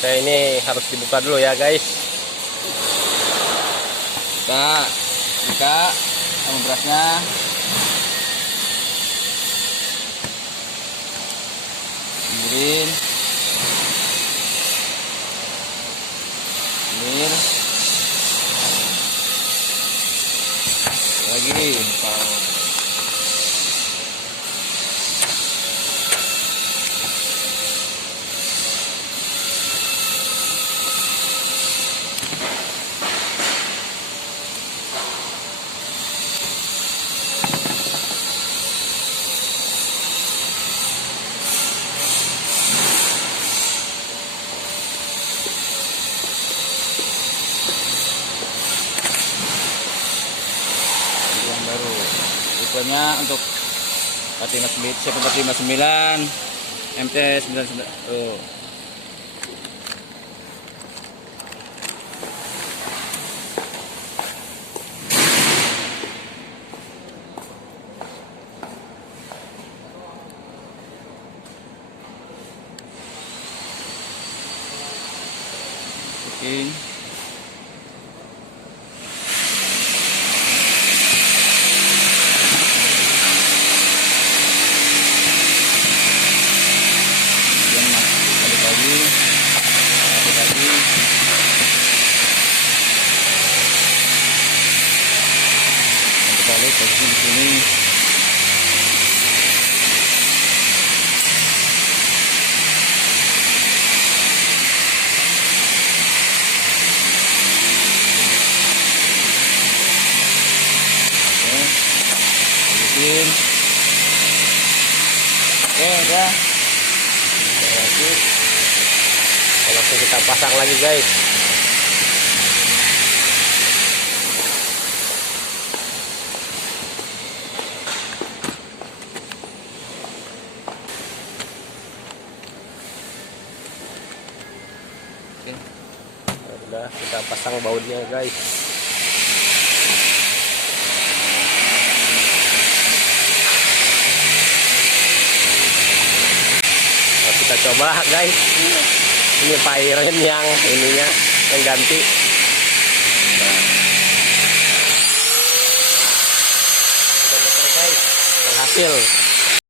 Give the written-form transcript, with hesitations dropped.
Nah, ini harus dibuka dulu ya guys. Kita buka sama berasnya. Ambilin. Ambil. Lagi. Yang baru tipenya untuk 459 MT 99 tuh. Oke. Balik posisi di sini. Oke, balikin. Oke, udah. Lanjut. Langsung kita pasang lagi guys. Oke. Udah kita pasang bautnya guys. Nah, kita coba guys. Ini pairen yang ininya yang ganti. Nah. Udah muter guys. Berhasil.